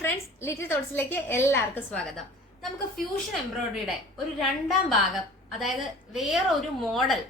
Friends little തോട്ട്സിലേക്ക് എല്ലാവർക്കും സ്വാഗതം. നമുക്ക് ഫ്യൂഷൻ എംബ്രോയിഡറിയുടെ ഒരു രണ്ടാം ഭാഗം അതായത് വേറെ ഒരു മോഡൽ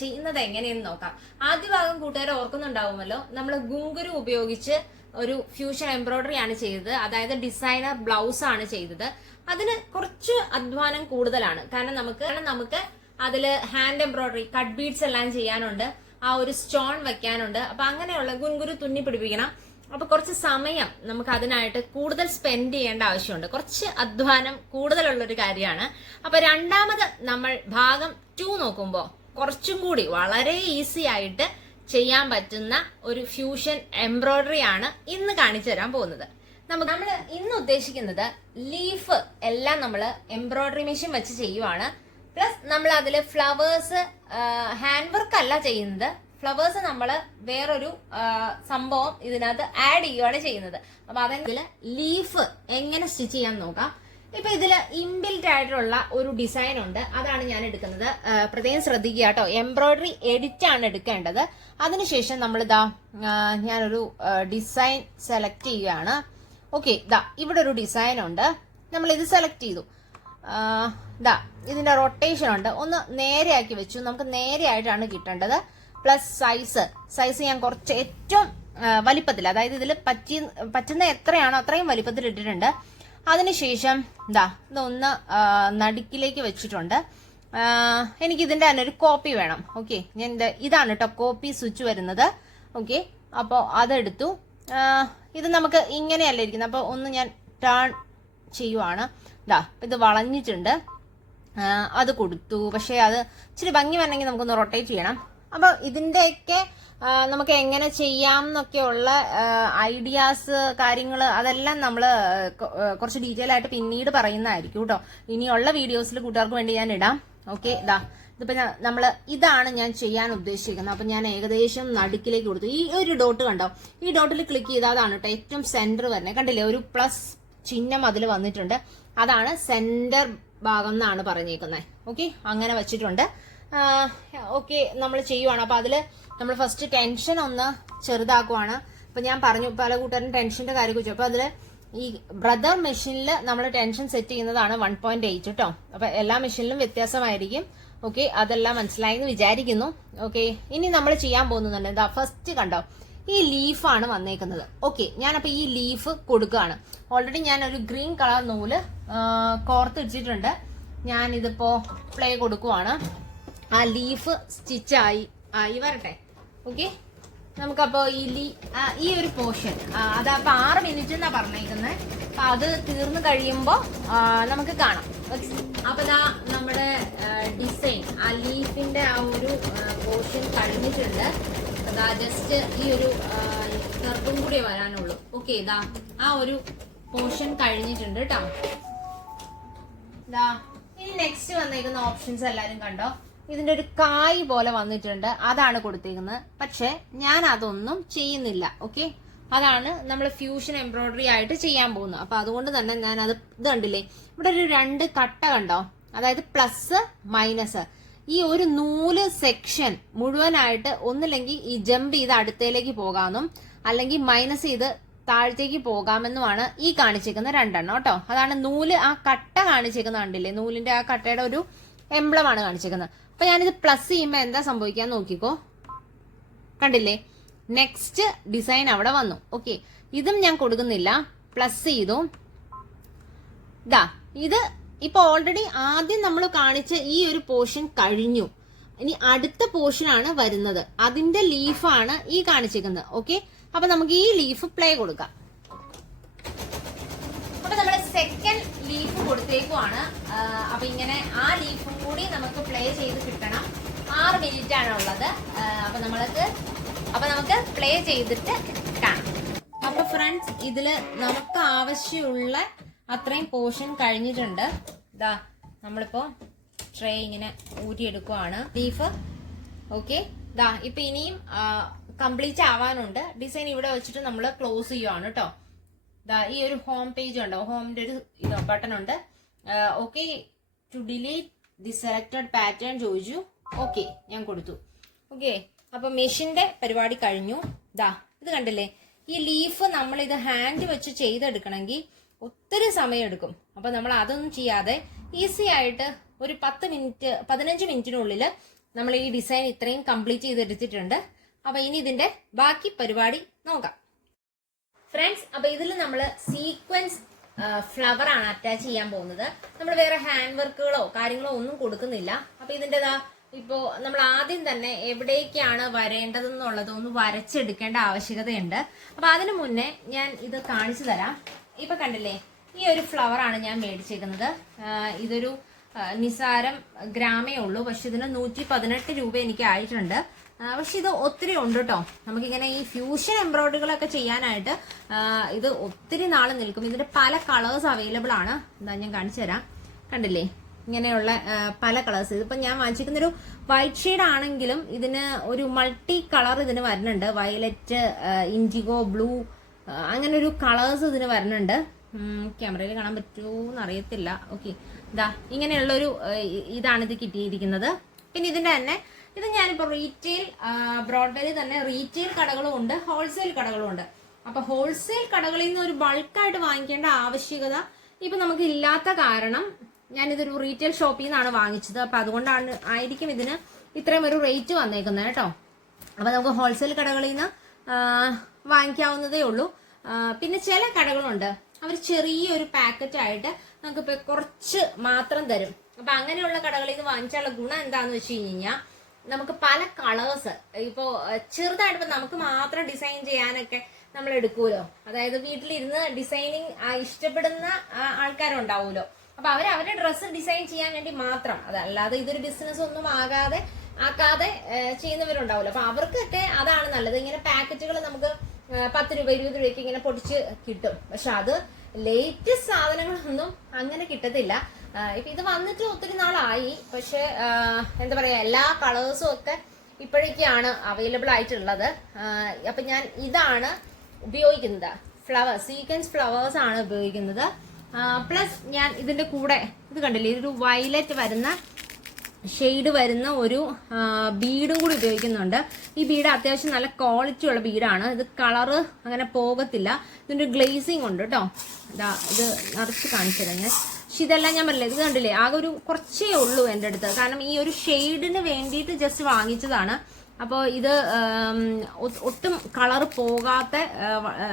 ചെയ്യുന്നത് എങ്ങനെയെന്ന് നോക്കാം. ആദ്യ ഭാഗം കൂട്ടുകാരെ ഓർക്കുന്നുണ്ടാവുമല്ലോ നമ്മൾ ഗുങ്കുരു ഉപയോഗിച്ച് ഒരു ഫ്യൂഷൻ എംബ്രോയിഡറി ആണ് ചെയ്തത്. അതായത് ഡിസൈനർ ബ്ലൗസ് ആണ് ചെയ്തത്. അതിന് കുറച്ച് അധ്വാനം കൂടുതലാണ്. കാരണം നമുക്ക് കാരണം നമുക്ക് അതിൽ ഹാൻഡ് എംബ്രോയിഡറി കട്ട് ബീഡ്സ് എല്ലാം ചെയ്യാനുണ്ട്. ആ ഒരു സ്റ്റോൺ വെക്കാനുണ്ട്. അപ്പൊ അങ്ങനെയുള്ള ഗുൻഗുരു തുന്നി പിടിപ്പിക്കണം. അപ്പൊ കുറച്ച് സമയം നമുക്ക് അതിനായിട്ട് കൂടുതൽ സ്പെൻഡ് ചെയ്യേണ്ട ആവശ്യമുണ്ട്. കുറച്ച് അധ്വാനം കൂടുതലുള്ള ഒരു കാര്യമാണ്. അപ്പൊ രണ്ടാമത് നമ്മൾ ഭാഗം ടു നോക്കുമ്പോൾ കുറച്ചും കൂടി വളരെ ഈസി ആയിട്ട് ചെയ്യാൻ പറ്റുന്ന ഒരു ഫ്യൂഷൻ എംബ്രോയിഡറി ആണ് ഇന്ന് കാണിച്ചു തരാൻ പോകുന്നത്. നമുക്ക് നമ്മൾ ഇന്ന് ഉദ്ദേശിക്കുന്നത് ലീഫ് എല്ലാം നമ്മൾ എംബ്രോയിഡറി മെഷീൻ വെച്ച് ചെയ്യുവാണ്. പ്ലസ് നമ്മൾ അതിൽ ഫ്ലവേഴ്സ് ഹാൻഡ് വർക്ക് അല്ല ചെയ്യുന്നത്. ഫ്ലവേഴ്സ് നമ്മൾ വേറൊരു സംഭവം ഇതിനകത്ത് ആഡ് ചെയ്യുകയാണ് ചെയ്യുന്നത്. അപ്പൊ അതെങ്കിൽ ലീഫ് എങ്ങനെ സ്റ്റിച്ച് ചെയ്യാൻ നോക്കാം. ഇപ്പൊ ഇതിൽ ഇൻബിൽറ്റ് ആയിട്ടുള്ള ഒരു ഡിസൈൻ ഉണ്ട്. അതാണ് ഞാൻ എടുക്കുന്നത്. പ്രത്യേകം ശ്രദ്ധിക്കുക കേട്ടോ. എംബ്രോയിഡറി എഡിറ്റ് ആണ് എടുക്കേണ്ടത്. അതിനുശേഷം നമ്മൾ ഇതാ ഞാനൊരു ഡിസൈൻ സെലക്ട് ചെയ്യുകയാണ്. ഓക്കെ ഇതാ ഇവിടെ ഒരു ഡിസൈൻ ഉണ്ട്. നമ്മൾ ഇത് സെലക്ട് ചെയ്തു ഇതാ ഇതിന്റെ റൊട്ടേഷൻ ഉണ്ട്. ഒന്ന് നേരെയാക്കി വെച്ചു. നമുക്ക് നേരെയായിട്ടാണ് കിട്ടേണ്ടത്. പ്ലസ് സൈസ് സൈസ് ഞാൻ കുറച്ച് ഏറ്റവും വലിപ്പത്തിൽ അതായത് ഇതിൽ പറ്റി പറ്റുന്ന എത്രയാണോ അത്രയും വലിപ്പത്തിൽ ഇട്ടിട്ടുണ്ട്. അതിനുശേഷം ഇതാ ഇതൊന്ന് നടുക്കിലേക്ക് വെച്ചിട്ടുണ്ട്. എനിക്ക് ഇതിന്റെ തന്നെ ഒരു കോപ്പി വേണം. ഓക്കെ ഞാൻ ഇത് ഇതാണ് കേട്ടോ കോപ്പി സ്വിച്ച് വരുന്നത്. ഓക്കെ അപ്പോൾ അതെടുത്തു. ഇത് നമുക്ക് ഇങ്ങനെയല്ല ഇരിക്കുന്നത്. അപ്പോൾ ഒന്ന് ഞാൻ ടേൺ ചെയ്യുവാണ്. ഇതാ ഇത് വളഞ്ഞിട്ടുണ്ട്. അത് കൊടുത്തു. പക്ഷേ അത് ഇച്ചിരി ഭംഗി വരണമെങ്കിൽ നമുക്കൊന്ന് റൊട്ടേറ്റ് ചെയ്യണം. അപ്പോൾ ഇതിന്റെയൊക്കെ നമുക്ക് എങ്ങനെ ചെയ്യാം എന്നൊക്കെയുള്ള ഐഡിയാസ് കാര്യങ്ങൾ അതെല്ലാം നമ്മൾ കുറച്ച് ഡീറ്റെയിൽ ആയിട്ട് പിന്നീട് പറയുന്നതായിരിക്കും കേട്ടോ. ഇനിയുള്ള വീഡിയോസിൽ കൂട്ടുകാർക്ക് വേണ്ടി ഞാൻ ഇടാം. ഓക്കെ ഇതാ ഇതിപ്പോ നമ്മൾ ഇതാണ് ഞാൻ ചെയ്യാൻ ഉദ്ദേശിക്കുന്നത്. അപ്പൊ ഞാൻ ഏകദേശം നടുക്കിലേക്ക് കൊടുത്തു. ഈ ഒരു ഡോട്ട് കണ്ടോ? ഈ ഡോട്ടിൽ ക്ലിക്ക് ചെയ്താൽ അതാണ് കേട്ടോ ഏറ്റവും സെന്റർ വരുന്നത്. കണ്ടില്ലേ? ഒരു പ്ലസ് ചിഹ്നം അതിൽ വന്നിട്ടുണ്ട്. അതാണ് സെന്റർ ഭാഗം എന്നാണ് പറഞ്ഞേക്കുന്നത് ഓക്കെ അങ്ങനെ വെച്ചിട്ടുണ്ട്. ഓക്കെ നമ്മൾ ചെയ്യുവാണ്. അപ്പൊ അതിൽ നമ്മൾ ഫസ്റ്റ് ടെൻഷൻ ഒന്ന് ചെറുതാക്കുവാണ്. അപ്പൊ ഞാൻ പറഞ്ഞു പല കൂട്ടുകാരും ടെൻഷന്റെ കാര്യം കുറിച്ചു അപ്പൊ അതിൽ ഈ ബ്രദർ മെഷീനിൽ നമ്മൾ ടെൻഷൻ സെറ്റ് ചെയ്യുന്നതാണ് വൺ പോയിന്റ് എയ്റ്റ് കേട്ടോ അപ്പൊ എല്ലാ മെഷീനിലും വ്യത്യാസമായിരിക്കും. ഓക്കെ അതെല്ലാം മനസ്സിലായി എന്ന് വിചാരിക്കുന്നു. ഓക്കെ ഇനി നമ്മൾ ചെയ്യാൻ പോകുന്നുണ്ട് എന്താ ഫസ്റ്റ് കണ്ടോ? ഈ ലീഫാണ് വന്നേക്കുന്നത്. ഓക്കെ ഞാനപ്പോൾ ഈ ലീഫ് കൊടുക്കുകയാണ്. ഓൾറെഡി ഞാൻ ഒരു ഗ്രീൻ കളർ നൂൽ കോർത്തിടിച്ചിട്ടുണ്ട് ഇതിപ്പോ പ്ലേ കൊടുക്കുവാണ്. ആ ലീഫ് സ്റ്റിച്ചായി ആയി വരട്ടെ. ഓക്കെ നമുക്കപ്പോ ഈ ലീ ഈ ഒരു പോർഷൻ അതപ്പോ ആറ് മിനിറ്റ് എന്നാ പറഞ്ഞേക്കുന്നത് അപ്പൊ അത് തീർന്നു കഴിയുമ്പോ നമുക്ക് കാണാം. അപ്പൊ ദാ നമ്മുടെ ഡിസൈൻ ആ ലീഫിന്റെ ആ ഒരു പോർഷൻ കഴിഞ്ഞിട്ടുണ്ട്. അതാ ജസ്റ്റ് ഈ ഒരു കർവും കൂടി വരാനുള്ളൂ. ഓക്കെ ഇതാ ആ ഒരു പോർഷൻ കഴിഞ്ഞിട്ടുണ്ട് കേട്ടോ ഇതാ ഇനി നെക്സ്റ്റ് വന്നേക്കുന്ന ഓപ്ഷൻസ് എല്ലാരും കണ്ടോ? ഇതിന്റെ ഒരു കായ് പോലെ വന്നിട്ടുണ്ട്. അതാണ് കൊടുത്തേക്കുന്നത്. പക്ഷെ ഞാൻ അതൊന്നും ചെയ്യുന്നില്ല. ഓക്കെ അതാണ് നമ്മൾ ഫ്യൂഷൻ എംബ്രോയിഡറി ആയിട്ട് ചെയ്യാൻ പോകുന്നത്. അപ്പൊ അതുകൊണ്ട് തന്നെ ഞാൻ അത് ഇത് കണ്ടില്ലേ? ഇവിടെ ഒരു രണ്ട് കട്ട കണ്ടോ? അതായത് പ്ലസ് മൈനസ് ഈ ഒരു നൂൽ സെക്ഷൻ മുഴുവനായിട്ട് ഒന്നില്ലെങ്കിൽ ഈ ജമ്പ് ചെയ്ത് അടുത്തേലേക്ക് പോകാമെന്നും അല്ലെങ്കിൽ മൈനസ് ചെയ്ത് താഴത്തേക്ക് പോകാമെന്നുമാണ് ഈ കാണിച്ചേക്കുന്ന രണ്ടെണ്ണം കേട്ടോ. അതാണ് നൂൽ ആ കട്ട കാണിച്ചേക്കുന്ന കണ്ടില്ലേ? നൂലിന്റെ ആ കട്ടയുടെ ഒരു എംബ്ലമാണ് കാണിച്ചേക്കുന്നത്. അപ്പൊ ഞാനിത് പ്ലസ് ചെയ്യുമ്പോൾ എന്താ സംഭവിക്കാൻ നോക്കിക്കോ. കണ്ടില്ലേ? നെക്സ്റ്റ് ഡിസൈൻ അവിടെ വന്നു. ഓക്കെ ഇതും ഞാൻ കൊടുക്കുന്നില്ല. പ്ലസ് ചെയ്തു. ദാ ഇത് ഇപ്പൊ ഓൾറെഡി ആദ്യം നമ്മൾ കാണിച്ച ഈ ഒരു പോർഷൻ കഴിഞ്ഞു. ഇനി അടുത്ത പോർഷൻ ആണ് വരുന്നത്. അതിന്റെ ലീഫാണ് ഈ കാണിച്ചിരിക്കുന്നത് ഓക്കെ അപ്പൊ നമുക്ക് ഈ ലീഫ് പ്ലേ കൊടുക്കാം. അപ്പൊ നമ്മുടെ സെക്കൻഡ് ലീഫ് കൊടുത്തേക്കുവാണ്. അപ്പൊ ഇങ്ങനെ ആ ലീഫും കൂടി നമുക്ക് പ്ലേ ചെയ്ത് കിട്ടണം. ആറ് മിനിറ്റ് ആണ് ഉള്ളത്. അപ്പൊ നമ്മൾക്ക് അപ്പൊ നമുക്ക് പ്ലേ ചെയ്തിട്ട് കാണാം. അപ്പൊ ഫ്രണ്ട്സ് ഇതിൽ നമുക്ക് ആവശ്യമുള്ള അത്രയും പോർഷൻ കഴിഞ്ഞിട്ടുണ്ട്. ഇതാ നമ്മളിപ്പോ ട്രേ ഇങ്ങനെ ഊരിയെടുക്കുവാണ്. ലീഫ് ഓക്കെ ഇതാ ഇപ്പൊ ഇനിയും കംപ്ലീറ്റ് ആവാനുണ്ട്. ഡിസൈൻ ഇവിടെ വെച്ചിട്ട് നമ്മൾ ക്ലോസ് ചെയ്യുവാണ് കേട്ടോ ഈ ഒരു ഹോം പേജ് ഉണ്ടോ? ഹോമിന്റെ ഒരു ബട്ടൺ ഉണ്ട്. Okay to delete the selected pattern ചോദിച്ചു. ഓക്കെ ഞാൻ കൊടുത്തു. ഓക്കെ അപ്പൊ മെഷീന്റെ പരിപാടി കഴിഞ്ഞു. ദാ ഇത് കണ്ടില്ലേ? ഈ ലീഫ് നമ്മൾ ഇത് ഹാൻഡ് വെച്ച് ചെയ്തെടുക്കണമെങ്കിൽ ഒത്തിരി സമയം എടുക്കും. അപ്പൊ നമ്മൾ അതൊന്നും ചെയ്യാതെ ഈസി ആയിട്ട് ഒരു പത്ത് മിനിറ്റ് പതിനഞ്ച് മിനിറ്റിനുള്ളിൽ നമ്മൾ ഈ ഡിസൈൻ ഇത്രയും കംപ്ലീറ്റ് ചെയ്തെടുത്തിട്ടുണ്ട്. അപ്പൊ ഇനി ഇതിന്റെ ബാക്കി പരിപാടി നോക്കാം. ഫ്രണ്ട്സ് അപ്പൊ ഇതിൽ നമ്മൾ സീക്വൻസ് ഫ്ലവർ ആണ് അറ്റാച്ച് ചെയ്യാൻ പോകുന്നത്. നമ്മൾ വേറെ ഹാൻഡ് വർക്കുകളോ കാര്യങ്ങളോ ഒന്നും കൊടുക്കുന്നില്ല. അപ്പൊ ഇതിന്റെതാ ഇപ്പോ നമ്മൾ ആദ്യം തന്നെ എവിടേക്കാണ് വരേണ്ടതെന്നുള്ളത് ഒന്ന് വരച്ചെടുക്കേണ്ട ആവശ്യകതയുണ്ട്. അപ്പൊ അതിനു മുന്നേ ഞാൻ ഇത് കാണിച്ചു തരാം. ഇപ്പൊ കണ്ടില്ലേ ഈ ഒരു ഫ്ലവർ ആണ് ഞാൻ മേടിച്ചേക്കുന്നത്. ഇതൊരു നിസാരം ഗ്രാമേ ഉള്ളൂ. പക്ഷെ ഇതിന് നൂറ്റി പതിനെട്ട് രൂപ എനിക്ക് ആയിട്ടുണ്ട്. പക്ഷെ ഇത് ഒത്തിരി ഉണ്ട് കേട്ടോ നമുക്കിങ്ങനെ ഈ ഫ്യൂഷൻ എംബ്രോയിഡറികളൊക്കെ ചെയ്യാനായിട്ട് ഇത് ഒത്തിരി നാൾ നിൽക്കും. ഇതിന്റെ പല കളേഴ്സ് അവൈലബിൾ ആണ്. എന്താ ഞാൻ കാണിച്ചു തരാം. കണ്ടില്ലേ? ഇങ്ങനെയുള്ള പല കളേഴ്സ് ഇതിപ്പോ ഞാൻ വാങ്ങിച്ചിരിക്കുന്ന ഒരു വൈറ്റ് ഷെയ്ഡ് ആണെങ്കിലും ഇതിന് ഒരു മൾട്ടി കളർ ഇതിന് വരുന്നുണ്ട്. വയലറ്റ് ഇൻഡിഗോ ബ്ലൂ അങ്ങനെ ഒരു കളേഴ്സ് ഇതിന് വരുന്നുണ്ട്. ക്യാമറയിൽ കാണാൻ പറ്റുമോ അറിയത്തില്ല. ഓക്കെ ഇതാ ഇങ്ങനെയുള്ളൊരു ഇതാണ് ഇത് കിട്ടിയിരിക്കുന്നത്. പിന്നെ ഇതിന്റെ തന്നെ ഇത് ഞാനിപ്പോൾ റീറ്റെയിൽ ബ്രോഡ്ബെറി തന്നെ റീറ്റെയിൽ കടകളും ഉണ്ട് ഹോൾസെയിൽ കടകളും ഉണ്ട്. അപ്പൊ ഹോൾസെയിൽ കടകളിൽ നിന്ന് ഒരു ബൾക്കായിട്ട് വാങ്ങിക്കേണ്ട ആവശ്യകത ഇപ്പൊ നമുക്ക് ഇല്ലാത്ത കാരണം ഞാനിതൊരു റീറ്റെയിൽ ഷോപ്പിൽ നിന്നാണ് വാങ്ങിച്ചത്. അപ്പൊ അതുകൊണ്ടാണ് ആയിരിക്കും ഇതിന് ഇത്രയും ഒരു റേറ്റ് വന്നേക്കുന്നത് കേട്ടോ. അപ്പൊ നമുക്ക് ഹോൾസെയിൽ കടകളിൽ നിന്ന് വാങ്ങിക്കാവുന്നതേ ഉള്ളൂ. പിന്നെ ചില കടകളുണ്ട്. അവർ ചെറിയൊരു പാക്കറ്റ് ആയിട്ട് നമുക്ക് ഇപ്പൊ കുറച്ച് മാത്രം തരും. അപ്പൊ അങ്ങനെയുള്ള കടകളിൽ നിന്ന് വാങ്ങിച്ചാലുള്ള ഗുണം എന്താണെന്ന് വെച്ച് കഴിഞ്ഞാൽ നമുക്ക് പല കളേഴ്സ് ഇപ്പോൾ ചെറുതായിട്ട് നമുക്ക് മാത്രം ഡിസൈൻ ചെയ്യാനൊക്കെ നമ്മൾ എടുക്കുമല്ലോ അതായത് വീട്ടിലിരുന്ന് ഡിസൈനിങ് ഇഷ്ടപ്പെടുന്ന ആൾക്കാരുണ്ടാവുമല്ലോ. അപ്പൊ അവർ അവരുടെ ഡ്രസ്സ് ഡിസൈൻ ചെയ്യാൻ വേണ്ടി മാത്രം. അതല്ലാതെ ഇതൊരു ബിസിനസ് ഒന്നും ആകാതെ ആക്കാതെ ചെയ്യുന്നവരുണ്ടാവുമല്ലോ. അപ്പൊ അവർക്കൊക്കെ അതാണ് നല്ലത്. ഇങ്ങനെ പാക്കറ്റുകൾ നമുക്ക് പത്ത് രൂപ ഇരുപത് രൂപയ്ക്ക് ഇങ്ങനെ പൊടിച്ച് കിട്ടും. പക്ഷെ അത് ലേറ്റസ്റ്റ് സാധനങ്ങളൊന്നും അങ്ങനെ കിട്ടത്തില്ല. ഇപ്പൊ ഇത് വന്നിട്ട് ഒത്തിരി നാളായി. പക്ഷെ എന്താ പറയാ എല്ലാ കളേഴ്സും ഒക്കെ ഇപ്പോഴേക്കാണ് അവൈലബിൾ ആയിട്ടുള്ളത്. അപ്പൊ ഞാൻ ഇതാണ് ഉപയോഗിക്കുന്നത്. ഫ്ലവർ സീക്വൻസ് ഫ്ലവേഴ്സ് ആണ് ഉപയോഗിക്കുന്നത്. പ്ലസ് ഞാൻ ഇതിന്റെ കൂടെ ഇത് കണ്ടില്ലേ ഇതൊരു വയലറ്റ് വരുന്ന ഷെയ്ഡ് വരുന്ന ഒരു ബീഡും കൂടി ഉപയോഗിക്കുന്നുണ്ട്. ഈ ബീഡ് അത്യാവശ്യം നല്ല ക്വാളിറ്റി ഉള്ള ബീഡാണ് ഇത് കളറ് അങ്ങനെ പോകത്തില്ല. ഇതിന്റെ ഗ്ലേസിങ് ഉണ്ട് കേട്ടോ. ഇതാ ഇത് നിറച്ച് കാണിച്ചു തരാം ഞാൻ. പക്ഷെ ഇതെല്ലാം ഞാൻ പറഞ്ഞില്ല ഇത് കണ്ടില്ലേ ആകെ ഒരു കുറച്ചേ ഉള്ളൂ എന്റെ അടുത്ത്. കാരണം ഈ ഒരു ഷെയ്ഡിന് വേണ്ടിയിട്ട് ജസ്റ്റ് വാങ്ങിച്ചതാണ്. അപ്പോൾ ഇത് ഒട്ടും കളർ പോകാത്ത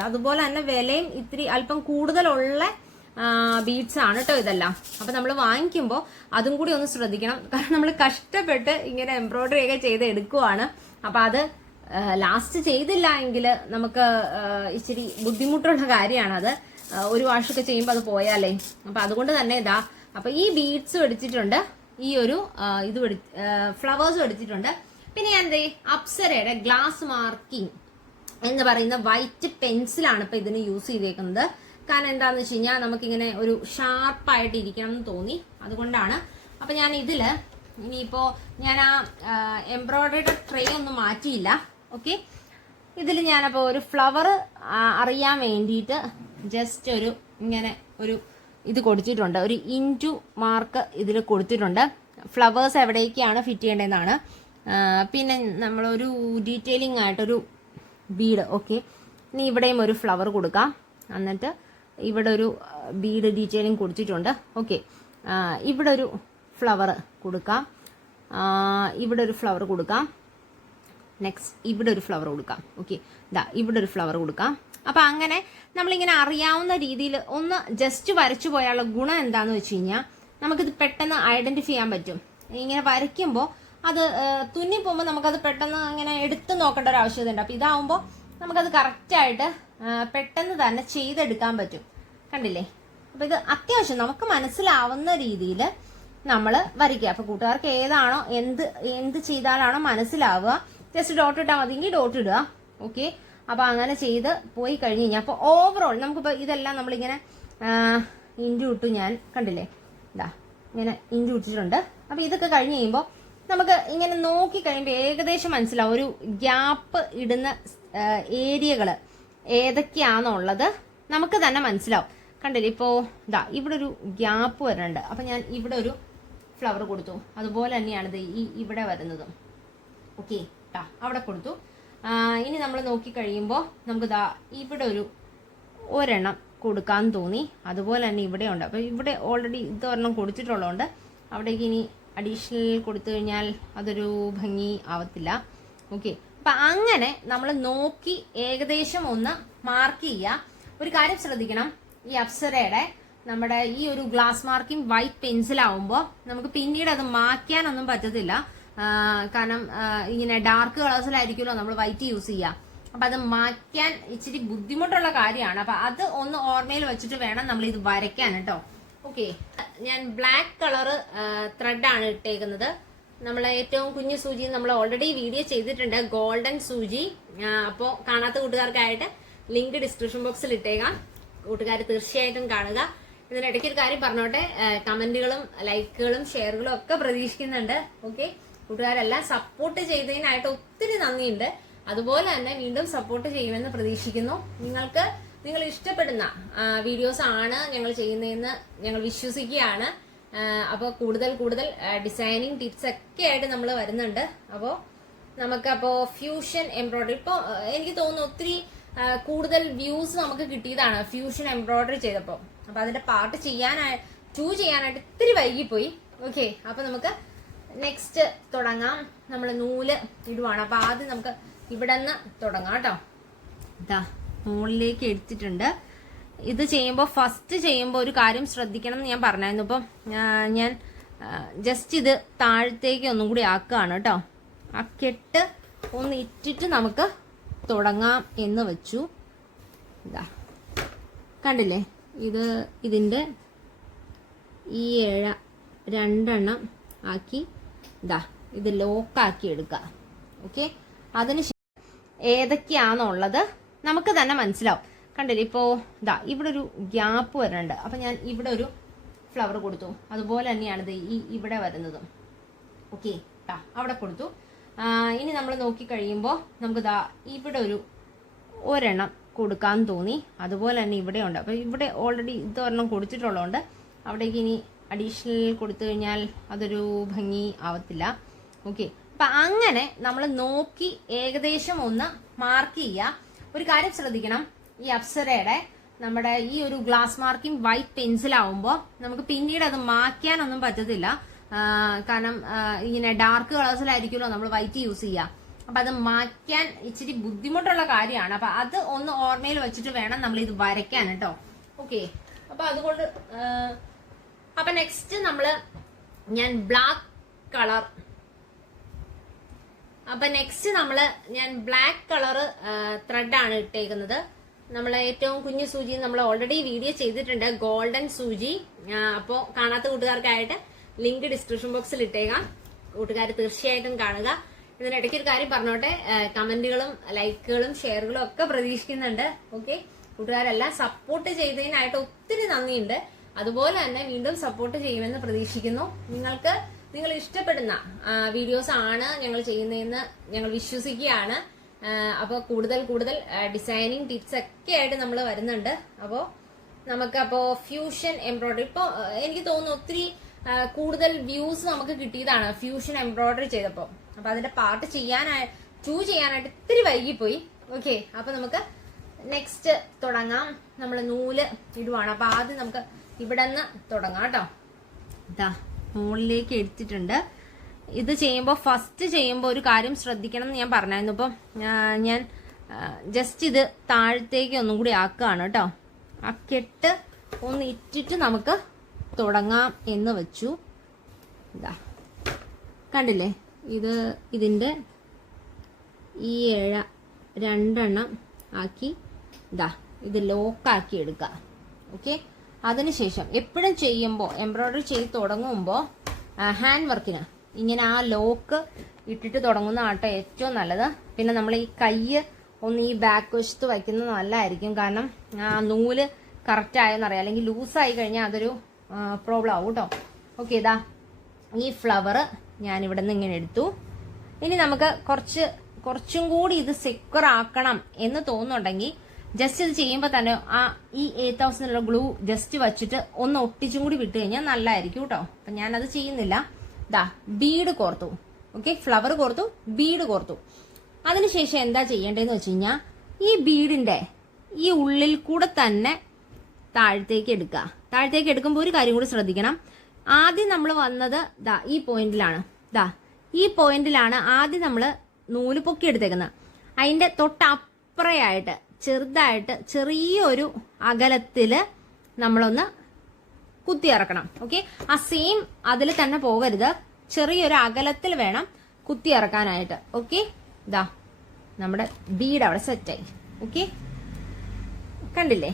അതുപോലെ തന്നെ വിലയും ഇത്തിരി അല്പം കൂടുതലുള്ള ബീഡ്സ് ആണ് കേട്ടോ ഇതെല്ലാം. അപ്പൊ നമ്മൾ വാങ്ങിക്കുമ്പോൾ അതും കൂടി ഒന്ന് ശ്രദ്ധിക്കണം. കാരണം നമ്മൾ കഷ്ടപ്പെട്ട് ഇങ്ങനെ എംബ്രോയിഡറി ഒക്കെ ചെയ്ത് എടുക്കുവാണ്. അപ്പൊ അത് ലാസ്റ്റ് ചെയ്തില്ല എങ്കിൽ നമുക്ക് ഇച്ചിരി ബുദ്ധിമുട്ടുള്ള കാര്യമാണത് ഒരു വാഷൊക്കെ ചെയ്യുമ്പോൾ അത് പോയാലേ? അപ്പൊ അതുകൊണ്ട് തന്നെ ഇതാ അപ്പൊ ഈ ബീഡ്സ് എടുത്തിട്ടുണ്ട് ഈ ഒരു ഇത് ഫ്ലവേഴ്സും എടുത്തിട്ടുണ്ട്. പിന്നെ ഞാൻ എന്തേ അപ്സരയുടെ ഗ്ലാസ് മാർക്കിംഗ് എന്ന് പറയുന്ന വൈറ്റ് പെൻസിലാണ് ഇപ്പൊ ഇതിന് യൂസ് ചെയ്തേക്കുന്നത്. കാരണം എന്താന്ന് വെച്ച് കഴിഞ്ഞാൽ നമുക്കിങ്ങനെ ഒരു ഷാർപ്പായിട്ട് ഇരിക്കണം എന്ന് തോന്നി. അതുകൊണ്ടാണ്. അപ്പൊ ഞാൻ ഇതിൽ ഇനിയിപ്പോ ഞാൻ ആ എംബ്രോയ്ഡറിയുടെ ട്രേ ഒന്നും മാറ്റിയില്ല. ഓക്കെ ഇതിൽ ഞാനപ്പോൾ ഒരു ഫ്ലവർ അറിയാൻ വേണ്ടിയിട്ട് ജസ്റ്റ് ഒരു ഇങ്ങനെ ഒരു ഇത് കൊടുത്തിട്ടുണ്ട്. ഒരു ഇന്റു മാർക്ക് ഇതിൽ കൊടുത്തിട്ടുണ്ട്. ഫ്ലവേഴ്സ് എവിടേക്കാണ് ഫിറ്റ് ചെയ്യേണ്ടതെന്നാണ്. പിന്നെ നമ്മളൊരു ഡീറ്റെയിലിംഗ് ആയിട്ടൊരു ബീഡ് ഓക്കെ ഇനി ഇവിടെയും ഒരു ഫ്ലവർ കൊടുക്കാം. എന്നിട്ട് ഇവിടെ ഒരു ബീഡ് ഡീറ്റെയിലിംഗ് കൊടുത്തിട്ടുണ്ട് ഓക്കെ ഇവിടെ ഒരു ഫ്ലവർ കൊടുക്കാം. ഇവിടെ ഒരു ഫ്ലവർ കൊടുക്കാം. നെക്സ്റ്റ് ഇവിടെ ഒരു ഫ്ലവർ കൊടുക്കാം ഓക്കെ ഇതാ ഇവിടെ ഒരു ഫ്ലവർ കൊടുക്കാം. അപ്പം അങ്ങനെ നമ്മളിങ്ങനെ അറിയാവുന്ന രീതിയിൽ ഒന്ന് ജസ്റ്റ് വരച്ചു പോയാലുള്ള ഗുണം എന്താണെന്ന് വെച്ച് കഴിഞ്ഞാൽ നമുക്കിത് പെട്ടെന്ന് ഐഡന്റിഫൈ ചെയ്യാൻ പറ്റും. ഇങ്ങനെ വരയ്ക്കുമ്പോൾ അത് തുന്നി പോകുമ്പോൾ നമുക്കത് പെട്ടെന്ന് അങ്ങനെ എടുത്ത് നോക്കേണ്ട ഒരു ആവശ്യകതയുണ്ട്. അപ്പം ഇതാവുമ്പോൾ നമുക്കത് കറക്റ്റായിട്ട് പെട്ടെന്ന് തന്നെ ചെയ്തെടുക്കാൻ പറ്റും. കണ്ടില്ലേ? അപ്പം ഇത് അത്യാവശ്യം നമുക്ക് മനസ്സിലാവുന്ന രീതിയിൽ നമ്മൾ വരയ്ക്കുക. അപ്പൊ കൂട്ടുകാർക്ക് ഏതാണോ എന്ത് എന്ത് ചെയ്താലാണോ മനസ്സിലാവുക. ജസ്റ്റ് ഡോട്ട് ഇട്ടാൽ മതിയെങ്കിൽ ഡോട്ട് ഇടുക. ഓക്കെ അപ്പൊ അങ്ങനെ ചെയ്ത് പോയി കഴിഞ്ഞ് കഴിഞ്ഞാൽ അപ്പോൾ ഓവറോൾ നമുക്കിപ്പോൾ ഇതെല്ലാം നമ്മളിങ്ങനെ ഇന്റു ഇട്ടു ഞാൻ കണ്ടില്ലേ? ഇതാ ഇങ്ങനെ ഇന്റു ഇട്ടിട്ടുണ്ട്. അപ്പോൾ ഇതൊക്കെ കഴിഞ്ഞ് കഴിയുമ്പോൾ നമുക്ക് ഇങ്ങനെ നോക്കി കഴിയുമ്പോൾ ഏകദേശം മനസ്സിലാവും ഒരു ഗ്യാപ്പ് ഇടുന്ന ഏരിയകൾ ഏതൊക്കെയാണെന്നുള്ളത് നമുക്ക് തന്നെ മനസ്സിലാവും. കണ്ടില്ലേ? ഇപ്പോൾ ഇതാ ഇവിടെ ഒരു ഗ്യാപ്പ് വരുന്നുണ്ട് അപ്പം ഞാൻ ഇവിടെ ഒരു ഫ്ലവർ കൊടുത്തു. അതുപോലെ തന്നെയാണ് ഇത് ഈ ഇവിടെ വരുന്നതും. ഓക്കെ അവിടെ കൊടുത്തു. ഇനി നമ്മൾ നോക്കി കഴിയുമ്പോൾ നമുക്ക് ദാ ഇവിടെ ഒരു ഒരെണ്ണം കൊടുക്കാൻ തോന്നി. അതുപോലെ തന്നെ ഇവിടെ ഉണ്ട്. അപ്പോൾ ഇവിടെ ഓൾറെഡി ഇതൊരെണ്ണം കൊടുത്തിട്ടുള്ളതുകൊണ്ട് അവിടേക്ക് ഇനി അഡീഷണൽ കൊടുത്തു കഴിഞ്ഞാൽ അതൊരു ഭംഗി ആവത്തില്ല. ഓക്കെ അപ്പം അങ്ങനെ നമ്മൾ നോക്കി ഏകദേശം ഒന്ന് മാർക്ക് ചെയ്യുക ഒരു കാര്യം ശ്രദ്ധിക്കണം. ഈ അപ്സരയുടെ നമ്മുടെ ഈ ഒരു ഗ്ലാസ് മാർക്കിംഗ് വൈറ്റ് പെൻസിൽ ആവുമ്പോൾ നമുക്ക് പിന്നീട് അത് മാറ്റാനൊന്നും പറ്റത്തില്ല. കാരണം ഇങ്ങനെ ഡാർക്ക് കളേഴ്സിലായിരിക്കുമല്ലോ നമ്മൾ വൈറ്റ് യൂസ് ചെയ്യുക അപ്പൊ അത് മാറ്റാൻ ഇച്ചിരി ബുദ്ധിമുട്ടുള്ള കാര്യമാണ്. അപ്പൊ അത് ഒന്ന് ഓർമ്മയിൽ വെച്ചിട്ട് വേണം നമ്മൾ ഇത് വരയ്ക്കാൻ കേട്ടോ. ഓക്കെ ഞാൻ ബ്ലാക്ക് കളറ് ത്രെഡാണ് ഇട്ടേക്കുന്നത്. നമ്മൾ ഏറ്റവും കുഞ്ഞു സൂചി നമ്മൾ ഓൾറെഡി വീഡിയോ ചെയ്തിട്ടുണ്ട്. ഗോൾഡൻ സൂചി. അപ്പോൾ കാണാത്ത കൂട്ടുകാർക്കായിട്ട് ലിങ്ക് ഡിസ്ക്രിപ്ഷൻ ബോക്സിൽ ഇട്ടേക്കാം. കൂട്ടുകാർ തീർച്ചയായിട്ടും കാണുക. ഇതിനിടയ്ക്ക് ഒരു കാര്യം പറഞ്ഞോട്ടെ? കമന്റുകളും ലൈക്കുകളും ഷെയറുകളും ഒക്കെ പ്രതീക്ഷിക്കുന്നുണ്ട്. ഓക്കെ കൂട്ടുകാരെല്ലാം സപ്പോർട്ട് ചെയ്തതിനായിട്ട് ഒത്തിരി നന്ദിയുണ്ട്. അതുപോലെ തന്നെ വീണ്ടും സപ്പോർട്ട് ചെയ്യുമെന്ന് പ്രതീക്ഷിക്കുന്നു. നിങ്ങൾക്ക് നിങ്ങൾ ഇഷ്ടപ്പെടുന്ന വീഡിയോസ് ആണ് ഞങ്ങൾ ചെയ്യുന്നതെന്ന് ഞങ്ങൾ വിശ്വസിക്കുകയാണ്. അപ്പോൾ കൂടുതൽ കൂടുതൽ ഡിസൈനിങ് ടിപ്സ് ഒക്കെ ആയിട്ട് നമ്മൾ വരുന്നുണ്ട്. അപ്പോൾ നമുക്കപ്പോൾ ഫ്യൂഷൻ എംബ്രോയിഡറി ഇപ്പോൾ എനിക്ക് തോന്നുന്നു ഒത്തിരി കൂടുതൽ വ്യൂസ് നമുക്ക് കിട്ടിയതാണ് ഫ്യൂഷൻ എംബ്രോയിഡറി ചെയ്തപ്പോൾ അപ്പോൾ അതിന്റെ പാർട്ട് ചെയ്യാനായി ടു ചെയ്യാനായിട്ട് ഇത്തിരി വൈകിപ്പോയി. ഓക്കെ അപ്പോൾ നമുക്ക് നെക്സ്റ്റ് തുടങ്ങാം. നമ്മൾ നൂൽ ഇടുവാണ്. അപ്പോൾ ആദ്യം നമുക്ക് ഇവിടെ നിന്ന് തുടങ്ങാം കേട്ടോ. മുകളിലേക്ക് എടുത്തിട്ടുണ്ട്. ഇത് ചെയ്യുമ്പോൾ ഫസ്റ്റ് ചെയ്യുമ്പോൾ ഒരു കാര്യം ശ്രദ്ധിക്കണം എന്ന് ഞാൻ പറഞ്ഞായിരുന്നു. ഇപ്പം ഞാൻ ജസ്റ്റ് ഇത് താഴത്തേക്ക് ഒന്നും കൂടി ആക്കുകയാണ് കേട്ടോ. ആ കെട്ട് ഒന്ന് ഇട്ടിട്ട് നമുക്ക് തുടങ്ങാം എന്ന് വെച്ചു. ഇതാ കണ്ടില്ലേ? ഇത് ഇതിന്റെ ഈ ഏഴ രണ്ടെണ്ണം ആക്കി ഇതാ ഇത് ലോക്കാക്കി എടുക്കുക ഓക്കെ അതിന് ശേ- ഏതൊക്കെയാണുള്ളത് നമുക്ക് തന്നെ മനസ്സിലാവും. കണ്ടില്ലേ? ഇപ്പോൾ ഇതാ ഇവിടെ ഒരു ഗ്യാപ്പ് വരുന്നുണ്ട് അപ്പം ഞാൻ ഇവിടെ ഒരു ഫ്ലവർ കൊടുത്തു. അതുപോലെ തന്നെയാണ് ഈ ഇവിടെ വരുന്നതും. ഓക്കെ ദാ അവിടെ കൊടുത്തു. ഇനി നമ്മൾ നോക്കി കഴിയുമ്പോൾ നമുക്ക് ദാ ഇവിടെ ഒരു ഒരെണ്ണം കൊടുക്കാൻ തോന്നി. അതുപോലെ തന്നെ ഇവിടെ ഉണ്ട് അപ്പോൾ ഇവിടെ ഓൾറെഡി ഇതൊരെണ്ണം കൊടുത്തിട്ടുള്ളതുകൊണ്ട് അവിടേക്ക് ഇനി അഡീഷണൽ കൊടുത്തു കഴിഞ്ഞാൽ അതൊരു ഭംഗി ആവത്തില്ല. ഓക്കെ അപ്പൊ അങ്ങനെ നമ്മൾ നോക്കി ഏകദേശം ഒന്ന് മാർക്ക് ചെയ്യുക ഒരു കാര്യം ശ്രദ്ധിക്കണം. ഈ അപ്സരയുടെ നമ്മുടെ ഈ ഒരു ഗ്ലാസ് മാർക്കിംഗ് വൈറ്റ് പെൻസിൽ ആവുമ്പോൾ നമുക്ക് പിന്നീട് അത് മാറ്റാനൊന്നും പറ്റത്തില്ല. കാരണം ഇങ്ങനെ ഡാർക്ക് കളേഴ്സിലായിരിക്കുമല്ലോ നമ്മൾ വൈറ്റ് യൂസ് ചെയ്യുക അപ്പൊ അത് മാറ്റാൻ ഇച്ചിരി ബുദ്ധിമുട്ടുള്ള കാര്യമാണ്. അപ്പൊ അത് ഒന്ന് ഓർമ്മയിൽ വെച്ചിട്ട് വേണം നമ്മൾ ഇത് വരയ്ക്കാൻ കേട്ടോ. ഓക്കെ അപ്പൊ അതുകൊണ്ട് അപ്പൊ നെക്സ്റ്റ് നമ്മൾ ഞാൻ ബ്ലാക്ക് കളർ അപ്പൊ നെക്സ്റ്റ് നമ്മൾ ഞാൻ ബ്ലാക്ക് കളറ് ത്രെഡാണ് ഇട്ടേക്കുന്നത്. നമ്മൾ ഏറ്റവും കുഞ്ഞു സൂചി നമ്മൾ ഓൾറെഡി വീഡിയോ ചെയ്തിട്ടുണ്ട് ഗോൾഡൻ സൂചി. അപ്പോ കാണാത്ത കൂട്ടുകാർക്കായിട്ട് ലിങ്ക് ഡിസ്ക്രിപ്ഷൻ ബോക്സിൽ ഇട്ടേക്കാം. കൂട്ടുകാർ തീർച്ചയായിട്ടും കാണുക. ഇതിനിടയ്ക്ക് ഒരു കാര്യം പറഞ്ഞോട്ടെ കമന്റുകളും ലൈക്കുകളും ഷെയറുകളും ഒക്കെ പ്രതീക്ഷിക്കുന്നുണ്ട്. ഓക്കെ കൂട്ടുകാരെല്ലാം സപ്പോർട്ട് ചെയ്തതിനായിട്ട് ഒത്തിരി നന്ദിയുണ്ട്. അതുപോലെ തന്നെ വീണ്ടും സപ്പോർട്ട് ചെയ്യുമെന്ന് പ്രതീക്ഷിക്കുന്നു. നിങ്ങൾക്ക് നിങ്ങൾ ഇഷ്ടപ്പെടുന്ന വീഡിയോസ് ആണ് ഞങ്ങൾ ചെയ്യുന്നതെന്ന് ഞങ്ങൾ വിശ്വസിക്കുകയാണ്. അപ്പോൾ കൂടുതൽ കൂടുതൽ ഡിസൈനിങ് ടിപ്സ് ഒക്കെ ആയിട്ട് നമ്മൾ വരുന്നുണ്ട്. അപ്പോൾ നമുക്കപ്പോൾ ഫ്യൂഷൻ എംബ്രോയിഡറി ഇപ്പോൾ എനിക്ക് തോന്നുന്നു ഒത്തിരി കൂടുതൽ വ്യൂസ് നമുക്ക് കിട്ടിയതാണ് ഫ്യൂഷൻ എംബ്രോയിഡറി ചെയ്തപ്പോൾ അപ്പോൾ അതിന്റെ പാർട്ട് ചെയ്യാനായി ചൂ ചെയ്യാനായിട്ട് ഇത്തിരി വൈകിപ്പോയി. ഓക്കെ അപ്പോൾ നമുക്ക് നെക്സ്റ്റ് തുടങ്ങാം. നമ്മൾ നൂൽ ഇടുവാണ്. അപ്പോൾ ആദ്യം നമുക്ക് ഇവിടെ നിന്ന് തുടങ്ങാം കേട്ടോ. ഇതാ മുകളിലേക്ക് എടുത്തിട്ടുണ്ട്. ഇത് ചെയ്യുമ്പോൾ ഫസ്റ്റ് ചെയ്യുമ്പോൾ ഒരു കാര്യം ശ്രദ്ധിക്കണം എന്ന് ഞാൻ പറഞ്ഞായിരുന്നു. ഇപ്പം ഞാൻ ജസ്റ്റ് ഇത് താഴത്തേക്ക് ഒന്നും കൂടി ആക്കുകയാണ് കേട്ടോ. ആ കെട്ട് ഒന്ന് ഇറ്റിട്ട് നമുക്ക് തുടങ്ങാം എന്ന് വെച്ചു. ഇതാ കണ്ടില്ലേ? ഇത് ഇതിന്റെ ഈ ഏഴ രണ്ടെണ്ണം ആക്കി ഇതാ ഇത് ലോക്കാക്കി എടുക്കുക. ഓക്കെ അതിനുശേഷം എപ്പോഴും ചെയ്യുമ്പോൾ എംബ്രോയ്ഡറി ചെയ്ത് തുടങ്ങുമ്പോൾ ഹാൻഡ് വർക്കിന് ഇങ്ങനെ ആ ലോക്ക് ഇട്ടിട്ട് തുടങ്ങുന്ന ആട്ടോ ഏറ്റവും നല്ലത്. പിന്നെ നമ്മൾ ഈ കൈ ഒന്ന് ഈ ബാക്ക് വശത്ത് വയ്ക്കുന്നത് നല്ലതായിരിക്കും. കാരണം ആ നൂൽ കറക്റ്റ് ആയെന്നറിയാം അല്ലെങ്കിൽ ലൂസായി കഴിഞ്ഞാൽ അതൊരു പ്രോബ്ലം ആവും കേട്ടോ ഓക്കെ ഇതാ. ഈ ഫ്ലവർ ഞാൻ ഇവിടെ നിന്ന് ഇങ്ങനെ എടുത്തു. ഇനി നമുക്ക് കുറച്ച് കുറച്ചും കൂടി ഇത് സെക്യൂർ ആക്കണം എന്ന് തോന്നുന്നുണ്ടെങ്കിൽ ജസ്റ്റ് ഇത് ചെയ്യുമ്പോൾ തന്നെ ആ ഈ എയ്റ്റ് തൗസൻഡിലുള്ള ഗ്ലൂ ജസ്റ്റ് വെച്ചിട്ട് ഒന്ന് ഒട്ടിച്ചും കൂടി വിട്ട് കഴിഞ്ഞാൽ നല്ലതായിരിക്കും കേട്ടോ അപ്പം ഞാനത് ചെയ്യുന്നില്ല. ദാ ബീഡ് കോർത്തു. ഓക്കെ ഫ്ലവർ കോർത്തു ബീഡ് കോർത്തു. അതിനുശേഷം എന്താ ചെയ്യേണ്ടതെന്ന് വെച്ച് കഴിഞ്ഞാൽ ഈ ബീഡിന്റെ ഈ ഉള്ളിൽ കൂടെ തന്നെ താഴത്തേക്ക് എടുക്കുക. താഴത്തേക്ക് എടുക്കുമ്പോൾ ഒരു കാര്യം കൂടി ശ്രദ്ധിക്കണം. ആദ്യം നമ്മൾ വന്നത് ദാ ഈ പോയിന്റിലാണ് ദാ ഈ പോയിന്റിലാണ് ആദ്യം നമ്മൾ നൂൽ പൊക്കി എടുത്തേക്കുന്നത് അതിന്റെ തൊട്ടപ്പുറയായിട്ട് ചെറുതായിട്ട് ചെറിയൊരു അകലത്തിൽ നമ്മളൊന്ന് കുത്തി ഇറക്കണം. ഓക്കെ ആ സെയിം അതിൽ തന്നെ പോകരുത്. ചെറിയൊരു അകലത്തിൽ വേണം കുത്തി ഇറക്കാനായിട്ട്. ഓക്കെ ഇതാ നമ്മുടെ ബീഡ് അവിടെ സെറ്റായി ഓക്കെ കണ്ടില്ലേ?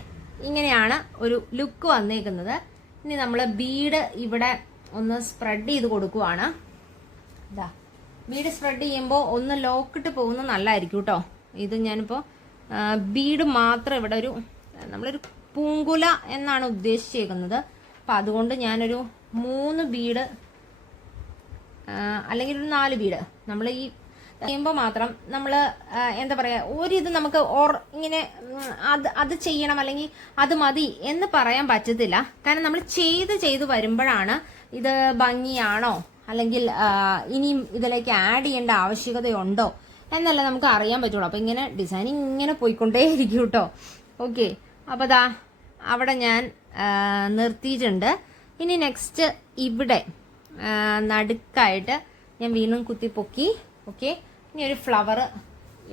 ഇങ്ങനെയാണ് ഒരു ലുക്ക് വന്നേക്കുന്നത്. ഇനി നമ്മൾ ബീഡ് ഇവിടെ ഒന്ന് സ്പ്രെഡ് ചെയ്ത് കൊടുക്കുവാണ്. ഇതാ ബീഡ് സ്പ്രെഡ് ചെയ്യുമ്പോൾ ഒന്ന് ലോക്കിട്ട് പോകുന്നത് നല്ലതായിരിക്കും കേട്ടോ. ഇത് ഞാനിപ്പോൾ ബീഡ് മാത്രം ഇവിടെ ഒരു നമ്മളൊരു പൂങ്കുല എന്നാണ് ഉദ്ദേശിച്ചേക്കുന്നത്. അപ്പം അതുകൊണ്ട് ഞാനൊരു മൂന്ന് ബീഡ് അല്ലെങ്കിൽ ഒരു നാല് ബീഡ് നമ്മൾ ഈ ചെയ്യുമ്പോൾ മാത്രം നമ്മൾ എന്താ പറയുക ഒരിത് നമുക്ക് ഓർ ഇങ്ങനെ അത് അത് ചെയ്യണം അല്ലെങ്കിൽ അത് മതി എന്ന് പറയാൻ പറ്റത്തില്ല. കാരണം നമ്മൾ ചെയ്ത് ചെയ്ത് വരുമ്പോഴാണ് ഇത് ഭംഗിയാണോ? അല്ലെങ്കിൽ ഇനിയും ഇതിലേക്ക് ആഡ് ചെയ്യേണ്ട ആവശ്യകതയുണ്ടോ? എന്നല്ല നമുക്ക് അറിയാൻ പറ്റുള്ളൂ. അപ്പം ഇങ്ങനെ ഡിസൈൻ ഇങ്ങനെ പോയിക്കൊണ്ടേയിരിക്കും കേട്ടോ. ഓക്കെ അപ്പോൾ ദാ അവിടെ ഞാൻ നിർത്തിയിട്ടുണ്ട്. ഇനി നെക്സ്റ്റ് ഇവിടെ നടുക്കായിട്ട് ഞാൻ വീണ്ടും കുത്തി പൊക്കി ഓക്കെ ഇനി ഒരു ഫ്ലവർ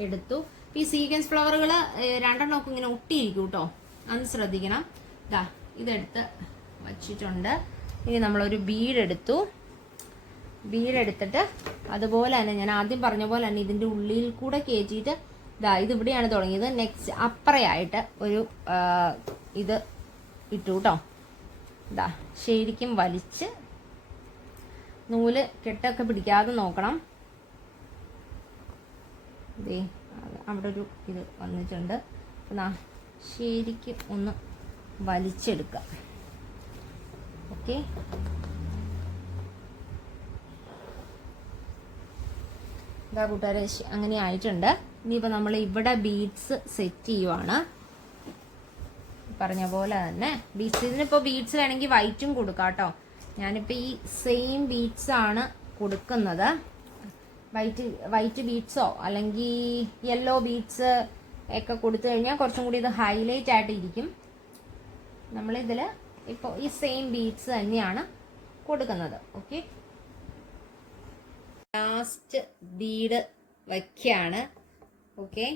എടുത്തു. ഈ സീക്വൻസ് ഫ്ലവറുകൾ രണ്ടെണ്ണമൊക്കെ ഇങ്ങനെ ഒട്ടിയിരിക്കും കേട്ടോ. അന്ന് ശ്രദ്ധിക്കണം. ഇതാ ഇതെടുത്ത് വച്ചിട്ടുണ്ട്. ഇനി നമ്മളൊരു ബീഡ് എടുത്തു. ബീഡ് എടുത്തിട്ട് അതുപോലെ തന്നെ ഞാൻ ആദ്യം പറഞ്ഞ പോലെ തന്നെ ഇതിന്റെ ഉള്ളിൽ കൂടെ കയറ്റിയിട്ട് ഇതാ ഇത് ഇവിടെയാണ് തുടങ്ങിയത്. നെക്സ്റ്റ് അപ്പറയായിട്ട് ഒരു ഇത് ഇട്ടു കേട്ടോ ഇതാ ശരിക്കും വലിച്ച് നൂൽ കെട്ടൊക്കെ പിടിക്കാതെ നോക്കണം. അത് അവിടെ ഒരു ഇത് വന്നിട്ടുണ്ട്. ദാ ശരിക്കും ഒന്ന് വലിച്ചെടുക്കാം. ഓക്കെ? ഇതാ കൂട്ടുകാരെ അങ്ങനെ ആയിട്ടുണ്ട്. ഇനിയിപ്പോൾ നമ്മൾ ഇവിടെ ബീഡ്സ് സെറ്റ് ചെയ്യുവാണ്. പറഞ്ഞ പോലെ തന്നെ ബീഡ്സ് ഇതിനിപ്പോൾ ബീഡ്സ് വേണമെങ്കിൽ വൈറ്റും കൊടുക്കാം കേട്ടോ. ഞാനിപ്പോൾ ഈ സെയിം ബീഡ്സ് ആണ് കൊടുക്കുന്നത്. വൈറ്റ് വൈറ്റ് ബീഡ്സോ അല്ലെങ്കിൽ യെല്ലോ ബീഡ്സ് ഒക്കെ കൊടുത്തു കഴിഞ്ഞാൽ കുറച്ചും കൂടി ഇത് ഹൈലൈറ്റ് ആയിട്ട് ഇരിക്കും. നമ്മളിതിൽ ഇപ്പോൾ ഈ സെയിം ബീഡ്സ് തന്നെയാണ് കൊടുക്കുന്നത്. ഓക്കെ ലാസ്റ്റ് ബീഡ് വയ്ക്കുകയാണ് ഓക്കെ.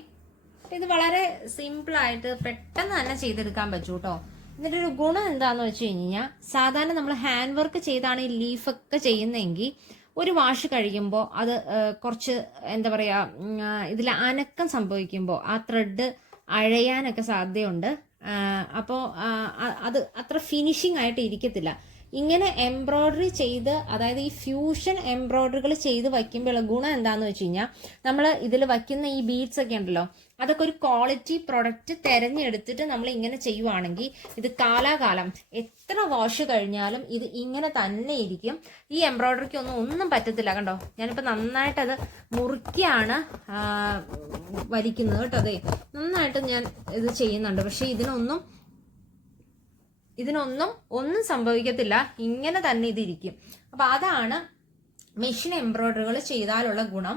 ഇത് വളരെ സിമ്പിൾ ആയിട്ട് പെട്ടെന്ന് തന്നെ ചെയ്തെടുക്കാൻ പറ്റൂ കേട്ടോ ഒരു ഗുണം എന്താന്ന് വെച്ച് കഴിഞ്ഞാൽ സാധാരണ നമ്മൾ ഹാൻഡ് വർക്ക് ചെയ്താണ് ഈ ലീഫൊക്കെ ചെയ്യുന്നതെങ്കിൽ ഒരു വാഷ് കഴിയുമ്പോൾ അത് കുറച്ച് എന്താ പറയാ ഇതിൽ അനക്കം സംഭവിക്കുമ്പോൾ ആ ത്രെഡ് അഴയാനൊക്കെ സാധ്യതയുണ്ട്. അപ്പോൾ അത് അത്ര ഫിനിഷിംഗ് ആയിട്ട് ഇരിക്കത്തില്ല. ഇങ്ങനെ എംബ്രോയ്ഡറി ചെയ്ത് അതായത് ഈ ഫ്യൂഷൻ എംബ്രോയ്ഡറികൾ ചെയ്ത് വയ്ക്കുമ്പോഴുള്ള ഗുണം എന്താന്ന് വെച്ച് കഴിഞ്ഞാൽ നമ്മൾ ഇതിൽ വയ്ക്കുന്ന ഈ ബീഡ്സ് ഒക്കെ ഉണ്ടല്ലോ അതൊക്കെ ഒരു ക്വാളിറ്റി പ്രൊഡക്റ്റ് തിരഞ്ഞെടുത്തിട്ട് നമ്മൾ ഇങ്ങനെ ചെയ്യുവാണെങ്കിൽ ഇത് കാലാകാലം എത്ര വാഷ് കഴിഞ്ഞാലും ഇത് ഇങ്ങനെ തന്നെ ഇരിക്കും. ഈ എംബ്രോയ്ഡറിക്ക് ഒന്നും ഒന്നും പറ്റത്തില്ല കണ്ടോ? ഞാനിപ്പോൾ നന്നായിട്ട് അത് മുറുക്കിയാണ് വലിക്കുന്നത് കേട്ടോ. അതെ നന്നായിട്ട് ഞാൻ ഇത് ചെയ്യുന്നുണ്ട്. പക്ഷേ ഇതിനൊന്നും ഇതിനൊന്നും ഒന്നും സംഭവിക്കത്തില്ല. ഇങ്ങനെ തന്നെ ഇതിരിക്കും. അപ്പൊ അതാണ് മെഷീൻ എംബ്രോയിഡറികൾ ചെയ്താലുള്ള ഗുണം.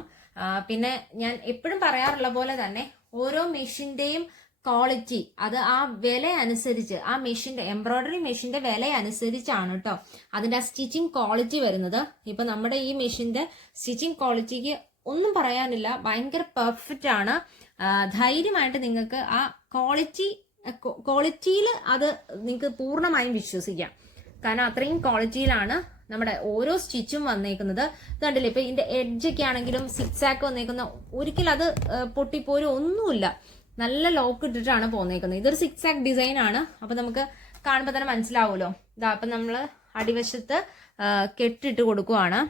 പിന്നെ ഞാൻ എപ്പോഴും പറയാറുള്ള പോലെ തന്നെ ഓരോ മെഷീന്റെയും ക്വാളിറ്റി അത് ആ വില അനുസരിച്ച് ആ മെഷീന്റെ എംബ്രോയിഡറി മെഷീന്റെ വില അനുസരിച്ചാണ് കേട്ടോ അതിന്റെ ആ സ്റ്റിച്ചിങ് ക്വാളിറ്റി വരുന്നത്. ഇപ്പൊ നമ്മുടെ ഈ മെഷീന്റെ സ്റ്റിച്ചിങ് ക്വാളിറ്റിക്ക് ഒന്നും പറയാനില്ല. ഭയങ്കര പെർഫെക്റ്റ് ആണ് ധൈര്യമായിട്ട് നിങ്ങൾക്ക് ആ ക്വാളിറ്റി ക്വാളിറ്റിയിൽ അത് നിങ്ങൾക്ക് പൂർണമായും വിശ്വസിക്കാം. കാരണം അത്രയും ക്വാളിറ്റിയിലാണ് നമ്മുടെ ഓരോ സ്റ്റിച്ചും വന്നേക്കുന്നത്. കണ്ടില്ലേ ഇപ്പൊ ഇതിന്റെ എഡ്ജ് ഒക്കെ ആണെങ്കിലും സിക്സ് ആക്ക് വന്നേക്കുന്ന ഒരിക്കലും അത് പൊട്ടിപ്പോരും ഒന്നുമില്ല. നല്ല ലോക്ക് ഇട്ടിട്ടാണ് പോന്നേക്കുന്നത്. ഇതൊരു സിക്സ് ആക്ക് ഡിസൈൻ ആണ്. അപ്പൊ നമുക്ക് കാണുമ്പോൾ തന്നെ മനസ്സിലാവുമല്ലോ. ഇതാ അപ്പൊ നമ്മൾ അടിവശത്ത് കെട്ടിട്ട് കൊടുക്കുവാണ്.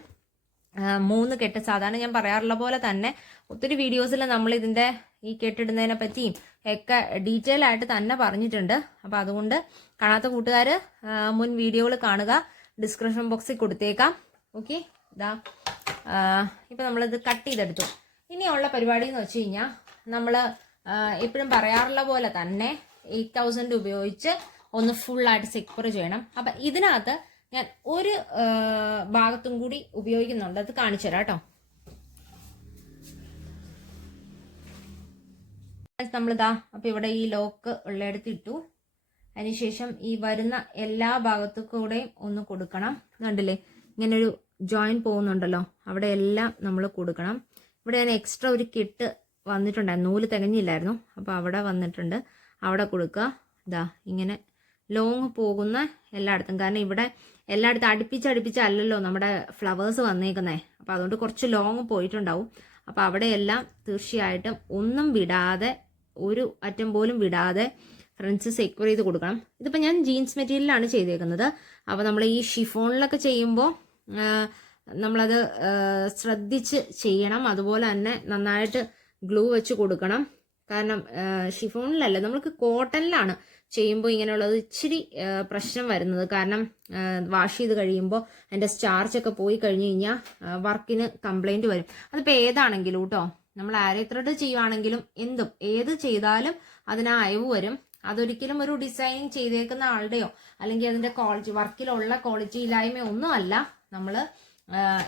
മൂന്ന് കെട്ട് സാധാരണ ഞാൻ പറയാറുള്ള പോലെ തന്നെ ഒത്തിരി വീഡിയോസിൽ നമ്മൾ ഇതിന്റെ ഈ കെട്ടിടുന്നതിനെ പറ്റിയും ഒക്കെ ഡീറ്റെയിൽ ആയിട്ട് തന്നെ പറഞ്ഞിട്ടുണ്ട്. അപ്പം അതുകൊണ്ട് കാണാത്ത കൂട്ടുകാർ മുൻ വീഡിയോകൾ കാണുക. ഡിസ്ക്രിപ്ഷൻ ബോക്സിൽ കൊടുത്തേക്കാം. ഓക്കെ ഇതാ ഇപ്പം നമ്മളിത് കട്ട് ചെയ്തെടുത്തു. ഇനിയുള്ള പരിപാടി എന്ന് വെച്ച് കഴിഞ്ഞാൽ നമ്മൾ എപ്പോഴും പറയാറുള്ള പോലെ തന്നെ എയ്റ്റ് തൗസൻഡ് ഉപയോഗിച്ച് ഒന്ന് ഫുള്ളായിട്ട് സെക്യൂർ ചെയ്യണം. അപ്പം ഇതിനകത്ത് ഞാൻ ഒരു ഭാഗത്തും കൂടി ഉപയോഗിക്കുന്നുണ്ട്. അത് കാണിച്ചു തരാം കേട്ടോ. നമ്മളിതാ അപ്പൊ ഇവിടെ ഈ ലോക്ക് ഉള്ളിടത്ത് ഇട്ടു. അതിനുശേഷം ഈ വരുന്ന എല്ലാ ഭാഗത്തു കൂടെയും ഒന്ന് കൊടുക്കണം. കണ്ടില്ലേ? ഇങ്ങനെ ഒരു ജോയിൻ പോകുന്നുണ്ടല്ലോ. അവിടെ എല്ലാം നമ്മൾ കൊടുക്കണം. ഇവിടെ ഞാൻ എക്സ്ട്രാ ഒരു കിട്ട് വന്നിട്ടുണ്ടായിരുന്നു. നൂൽ തികഞ്ഞില്ലായിരുന്നു. അപ്പോൾ അവിടെ വന്നിട്ടുണ്ട്. അവിടെ കൊടുക്കുക. ഇതാ ഇങ്ങനെ ലോങ് പോകുന്ന എല്ലായിടത്തും. കാരണം ഇവിടെ എല്ലായിടത്തും അടുപ്പിച്ചടുപ്പിച്ചല്ലല്ലോ നമ്മുടെ ഫ്ലവേഴ്സ് വന്നേക്കുന്നേ. അപ്പോൾ അതുകൊണ്ട് കുറച്ച് ലോങ് പോയിട്ടുണ്ടാവും. അപ്പോൾ അവിടെയെല്ലാം തീർച്ചയായിട്ടും ഒന്നും വിടാതെ ഒരു അറ്റം പോലും വിടാതെ ഫ്രണ്ട്സ് സെക്യൂർ ചെയ്ത് കൊടുക്കണം. ഇതിപ്പോൾ ഞാൻ ജീൻസ് മെറ്റീരിയലാണ് ചെയ്തേക്കുന്നത്. അപ്പോൾ നമ്മൾ ഈ ഷിഫോണിലൊക്കെ ചെയ്യുമ്പോൾ നമ്മളത് ശ്രദ്ധിച്ച് ചെയ്യണം. അതുപോലെ തന്നെ നന്നായിട്ട് ഗ്ലൂ വെച്ച് കൊടുക്കണം. കാരണം ഷിഫോണിലല്ല നമ്മൾക്ക് കോട്ടണിലാണ് ചെയ്യുമ്പോൾ ഇങ്ങനെയുള്ളത് ഇച്ചിരി പ്രശ്നം വരുന്നത്. കാരണം വാഷ് ചെയ്ത് കഴിയുമ്പോൾ അതിന്റെ സ്റ്റാർച്ചൊക്കെ പോയി കഴിഞ്ഞ് കഴിഞ്ഞാൽ വർക്കിന് കംപ്ലൈന്റ് വരും. അതിപ്പോൾ ഏതാണെങ്കിലും കേട്ടോ നമ്മൾ ആരെ ചെയ്യുവാണെങ്കിലും എന്തും ഏത് ചെയ്താലും അതിന് അയവ് വരും. അതൊരിക്കലും ഒരു ഡിസൈനിങ് ചെയ്തേക്കുന്ന ആളുടെയോ അല്ലെങ്കിൽ അതിന്റെ ക്വാളിറ്റി വർക്കിലുള്ള ക്വാളിറ്റി ഇല്ലായ്മ ഒന്നുമല്ല. നമ്മൾ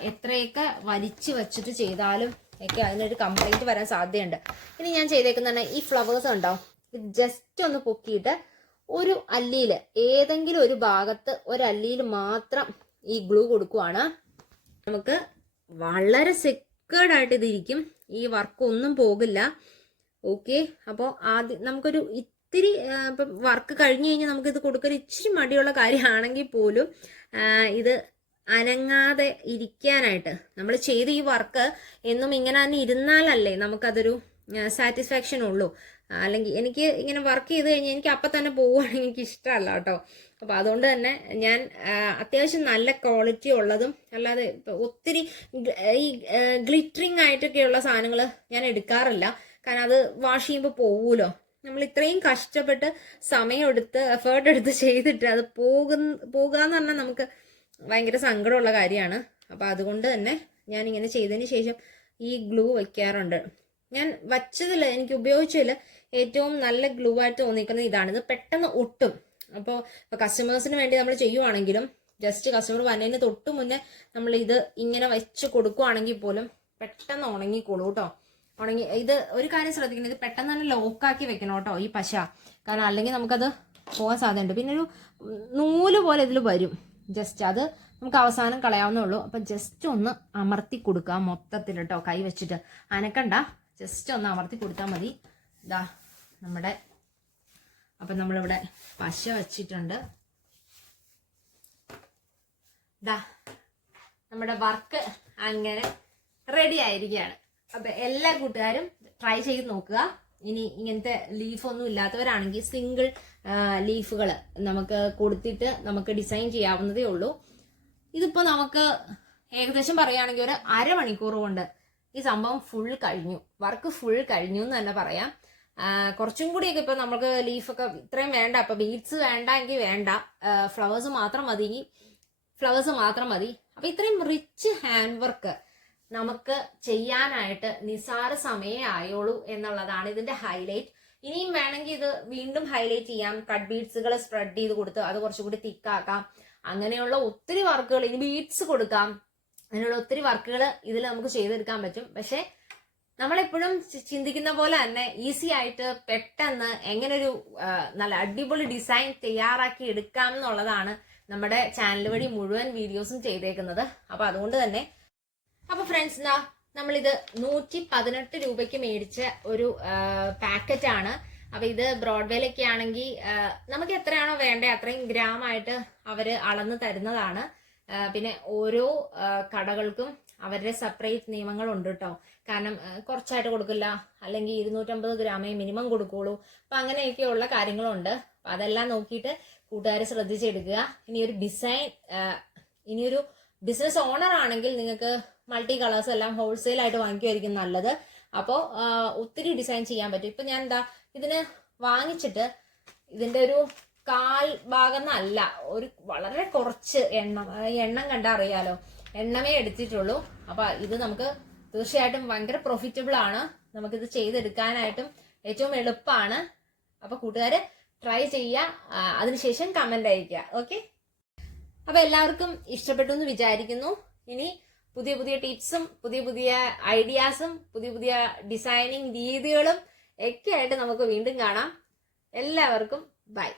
എത്രയൊക്കെ വലിച്ചു വെച്ചിട്ട് ചെയ്താലും ഒക്കെ അതിനൊരു കംപ്ലൈന്റ് വരാൻ സാധ്യതയുണ്ട്. ഇനി ഞാൻ ചെയ്തേക്കുന്ന ഈ ഫ്ലവേഴ്സ് ഉണ്ടാവും ഇത് ജസ്റ്റ് ഒന്ന് പൊക്കിയിട്ട് ഒരു അല്ലിയിൽ ഏതെങ്കിലും ഒരു ഭാഗത്ത് ഒരു അല്ലിയിൽ മാത്രം ഈ ഗ്ലൂ കൊടുക്കുവാണ്. നമുക്ക് വളരെ സെക്കേർഡ് ആയിട്ട് ഇതിരിക്കും. ഈ വർക്ക് ഒന്നും പോകില്ല. ഓക്കെ അപ്പോൾ ആദ്യം നമുക്കൊരു ഇത്തിരി ഇപ്പം വർക്ക് കഴിഞ്ഞ് കഴിഞ്ഞാൽ നമുക്കിത് കൊടുക്കാൻ ഇച്ചിരി മടിയുള്ള കാര്യമാണെങ്കിൽ പോലും ഇത് അനങ്ങാതെ ഇരിക്കാനായിട്ട് നമ്മൾ ചെയ്ത ഈ വർക്ക് എന്നും ഇങ്ങനെ തന്നെ ഇരുന്നാലല്ലേ നമുക്കതൊരു സാറ്റിസ്ഫാക്ഷൻ ഉള്ളൂ. അല്ലെങ്കിൽ എനിക്ക് ഇങ്ങനെ വർക്ക് ചെയ്ത് കഴിഞ്ഞാൽ എനിക്ക് അപ്പം തന്നെ പോവുകയാണെങ്കിൽ എനിക്ക് ഇഷ്ടമല്ല കേട്ടോ. അപ്പോൾ അതുകൊണ്ട് തന്നെ ഞാൻ അത്യാവശ്യം നല്ല ക്വാളിറ്റി ഉള്ളതും അല്ലാതെ ഒത്തിരി ഈ ഗ്ലിറ്ററിങ് ആയിട്ടൊക്കെയുള്ള സാധനങ്ങൾ ഞാൻ എടുക്കാറില്ല. കാരണം അത് വാഷ് ചെയ്യുമ്പോൾ പോവുമല്ലോ നമ്മൾ ഇത്രയും കഷ്ടപ്പെട്ട് സമയമെടുത്ത് എഫേർട്ട് എടുത്ത് ചെയ്തിട്ട് അത് പോകുന്ന എന്ന് പറഞ്ഞാൽ നമുക്ക് ഭയങ്കര സങ്കടമുള്ള കാര്യമാണ്. അപ്പോൾ അതുകൊണ്ട് തന്നെ ഞാൻ ഇങ്ങനെ ചെയ്തതിന് ശേഷം ഈ ഗ്ലൂ വയ്ക്കാറുണ്ട് ഞാൻ വച്ചതിൽ എനിക്ക് ഉപയോഗിച്ചതിൽ ഏറ്റവും നല്ല ഗ്ലൂ ആയിട്ട് തോന്നിക്കുന്നത് ഇതാണ്. ഇത് പെട്ടെന്ന് ഒട്ടും. അപ്പോൾ കസ്റ്റമേഴ്സിന് വേണ്ടി നമ്മൾ ചെയ്യുവാണെങ്കിലും ജസ്റ്റ് കസ്റ്റമർ വന്നതിന് തൊട്ട് മുന്നേ നമ്മൾ ഇത് ഇങ്ങനെ വെച്ച് കൊടുക്കുവാണെങ്കിൽ പോലും പെട്ടെന്ന് ഉണങ്ങിക്കോളൂ കേട്ടോ ഉണങ്ങി ഇത് ഒരു കാര്യം ശ്രദ്ധിക്കണം ഇത് പെട്ടെന്ന് തന്നെ ലോക്കാക്കി വെക്കണം കേട്ടോ ഈ പശ. കാരണം അല്ലെങ്കിൽ നമുക്കത് പോകാൻ സാധ്യതയുണ്ട്. പിന്നെ ഒരു നൂൽ പോലെ ഇതിൽ വരും. ജസ്റ്റ് അത് നമുക്ക് അവസാനം കളയാവുന്നേ ഉള്ളൂ. അപ്പം ജസ്റ്റ് ഒന്ന് അമർത്തി കൊടുക്കുക മൊത്തത്തിൽ കേട്ടോ കൈ വെച്ചിട്ട്. അനക്കണ്ട ജസ്റ്റ് ഒന്ന് അമർത്തി കൊടുത്താൽ മതി. ഇതാ നമ്മുടെ അപ്പം നമ്മളിവിടെ പശ വച്ചിട്ടുണ്ട്. ദാ നമ്മുടെ വർക്ക് അങ്ങനെ റെഡി ആയിരിക്കുകയാണ്. അപ്പൊ എല്ലാ കൂട്ടുകാരും ട്രൈ ചെയ്ത് നോക്കുക. ഇനി ഇങ്ങനത്തെ ലീഫ് ഒന്നും ഇല്ലാത്തവരാണെങ്കിൽ സിംഗിൾ ലീഫുകൾ നമുക്ക് കൊടുത്തിട്ട് നമുക്ക് ഡിസൈൻ ചെയ്യാവുന്നതേ ഉള്ളൂ. ഇതിപ്പോ നമുക്ക് ഏകദേശം പറയുകയാണെങ്കിൽ ഒരു അരമണിക്കൂർ കൊണ്ട് ഈ സംഭവം ഫുൾ കഴിഞ്ഞു. വർക്ക് ഫുൾ കഴിഞ്ഞു എന്ന് തന്നെ പറയാം. കുറച്ചും കൂടിയൊക്കെ ഇപ്പൊ നമുക്ക് ലീഫൊക്കെ ഇത്രയും വേണ്ട. അപ്പൊ ബീഡ്സ് വേണ്ട. എങ്കിൽ വേണ്ട ഫ്ലവേഴ്സ് മാത്രം മതി. ഫ്ലവേഴ്സ് മാത്രം മതി. അപ്പൊ ഇത്രയും റിച്ച് ഹാൻഡ് വർക്ക് നമുക്ക് ചെയ്യാനായിട്ട് നിസാര സമയേ ആയോളൂ എന്നുള്ളതാണ് ഇതിന്റെ ഹൈലൈറ്റ് ഇനിയും വേണമെങ്കിൽ ഇത് വീണ്ടും ഹൈലൈറ്റ് ചെയ്യാം. കട്ട് ബീഡ്സുകൾ സ്പ്രെഡ് ചെയ്ത് കൊടുത്ത് അത് കുറച്ചുകൂടി തിക്കാക്കാം അങ്ങനെയുള്ള ഒത്തിരി വർക്കുകൾ ഇനി ബീഡ്സ് കൊടുക്കാം. അങ്ങനെയുള്ള ഒത്തിരി വർക്കുകൾ ഇതിൽ നമുക്ക് ചെയ്തെടുക്കാൻ പറ്റും. പക്ഷെ നമ്മളെപ്പോഴും ചിന്തിക്കുന്ന പോലെ തന്നെ ഈസി ആയിട്ട് പെട്ടെന്ന് എങ്ങനെ ഒരു നല്ല അടിപൊളി ഡിസൈൻ തയ്യാറാക്കി എടുക്കാം എന്നുള്ളതാണ് നമ്മുടെ ചാനൽ വഴി മുഴുവൻ വീഡിയോസും ചെയ്തേക്കുന്നത്. അപ്പൊ അതുകൊണ്ട് തന്നെ അപ്പൊ ഫ്രണ്ട്സ് എന്താ നമ്മളിത് നൂറ്റി പതിനെട്ട് രൂപയ്ക്ക് മേടിച്ച ഒരു പാക്കറ്റ് ആണ്. അപ്പൊ ഇത് ബ്രോഡ്വേയിലൊക്കെ ആണെങ്കിൽ നമുക്ക് എത്രയാണോ വേണ്ടത് അത്രയും ഗ്രാം ആയിട്ട് അവർ അളന്ന് തരുന്നതാണ്. പിന്നെ ഓരോ കടകൾക്കും അവരുടെ സെപ്പറേറ്റ് നിയമങ്ങളുണ്ട് കേട്ടോ കാരണം കുറച്ചായിട്ട് കൊടുക്കില്ല. അല്ലെങ്കിൽ ഇരുന്നൂറ്റമ്പത് ഗ്രാമേ മിനിമം കൊടുക്കുകയുള്ളൂ അപ്പൊ അങ്ങനെയൊക്കെയുള്ള കാര്യങ്ങളുണ്ട്. അപ്പൊ അതെല്ലാം നോക്കിയിട്ട് കൂട്ടുകാർ ശ്രദ്ധിച്ചെടുക്കുക. ഇനി ഒരു ഡിസൈൻ ഇനിയൊരു ബിസിനസ് ഓണർ ആണെങ്കിൽ നിങ്ങൾക്ക് മൾട്ടി കളേഴ്സ് എല്ലാം ഹോൾസെയിൽ ആയിട്ട് വാങ്ങിക്കുമായിരിക്കും നല്ലത്. അപ്പോൾ ഒത്തിരി ഡിസൈൻ ചെയ്യാൻ പറ്റും. ഇപ്പൊ ഞാൻ എന്താ ഇതിന് വാങ്ങിച്ചിട്ട് ഇതിന്റെ ഒരു കാൽ ഭാഗം എന്നല്ല ഒരു വളരെ കുറച്ച് എണ്ണം എണ്ണം കണ്ടാൽ അറിയാലോ. എണ്ണമേ എടുത്തിട്ടുള്ളൂ. അപ്പൊ ഇത് നമുക്ക് തീർച്ചയായിട്ടും ഭയങ്കര പ്രോഫിറ്റബിൾ ആണ്. നമുക്കിത് ചെയ്തെടുക്കാനായിട്ടും ഏറ്റവും എളുപ്പമാണ്. അപ്പൊ കൂട്ടുകാര് ട്രൈ ചെയ്യുക. അതിനുശേഷം കമന്റ് അയക്കുക ഓക്കെ അപ്പൊ എല്ലാവർക്കും ഇഷ്ടപ്പെട്ടു എന്ന് വിചാരിക്കുന്നു. ഇനി പുതിയ പുതിയ ടിപ്സും പുതിയ പുതിയ ഐഡിയാസും പുതിയ പുതിയ ഡിസൈനിങ് രീതികളും ഒക്കെ ആയിട്ട് നമുക്ക് വീണ്ടും കാണാം. എല്ലാവർക്കും ബൈ